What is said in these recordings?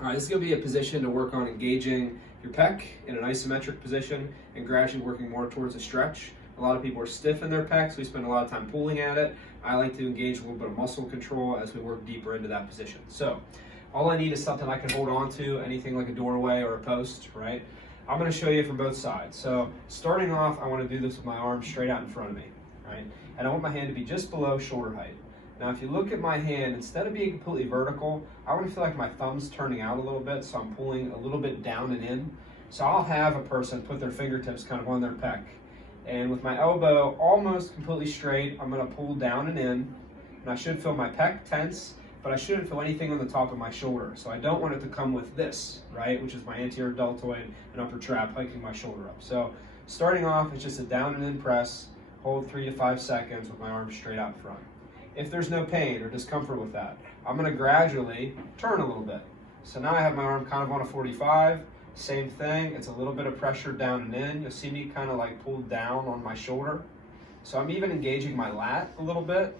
All right, this is going to be a position to work on engaging your pec in an isometric position and gradually working more towards a stretch. A lot of people are stiff in their pecs. We spend a lot of time pulling at it. I like to engage a little bit of muscle control as we work deeper into that position. So all I need is something I can hold on to, anything like a doorway or a post, right? I'm going to show you from both sides. So starting off, I want to do this with my arm straight out in front of me, right? And I want my hand to be just below shoulder height. Now, if you look at my hand, instead of being completely vertical, I want to feel like my thumb's turning out a little bit, so I'm pulling a little bit down and in. So I'll have a person put their fingertips kind of on their pec. And with my elbow almost completely straight, I'm going to pull down and in. And I should feel my pec tense, but I shouldn't feel anything on the top of my shoulder. So I don't want it to come with this, right, which is my anterior deltoid and upper trap hiking my shoulder up. So starting off, it's just a down and in press, hold 3 to 5 seconds with my arm straight out front. If there's no pain or discomfort with that, I'm going to gradually turn a little bit. So now I have my arm kind of on a 45. Same thing, it's a little bit of pressure down and in. You'll see me kind of like pulled down on my shoulder. So I'm even engaging my lat a little bit.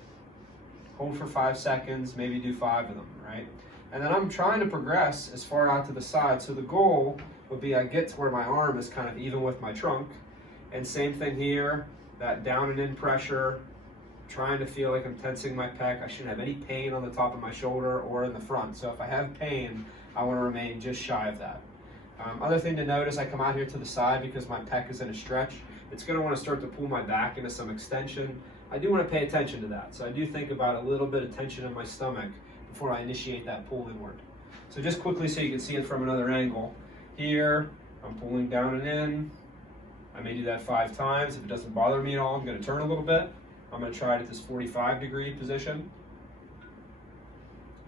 Hold for 5 seconds, maybe do 5 of them, right? And then I'm trying to progress as far out to the side. So the goal would be I get to where my arm is kind of even with my trunk. And same thing here, that down and in pressure, trying to feel like I'm tensing my pec. I shouldn't have any pain on the top of my shoulder or in the front. So if I have pain, I want to remain just shy of that. Other thing to note is I come out here to the side because my pec is in a stretch. It's going to want to start to pull my back into some extension. I do want to pay attention to that. So I do think about a little bit of tension in my stomach before I initiate that pull inward. So just quickly so you can see it from another angle. Here, I'm pulling down and in. I may do that 5 times. If it doesn't bother me at all, I'm going to turn a little bit. I'm going to try it at this 45-degree position.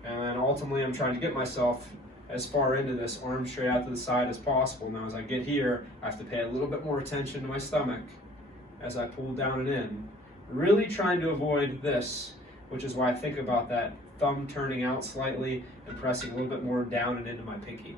And then ultimately I'm trying to get myself as far into this arm straight out to the side as possible. Now as I get here, I have to pay a little bit more attention to my stomach as I pull down and in. Really trying to avoid this, which is why I think about that thumb turning out slightly and pressing a little bit more down and into my pinky.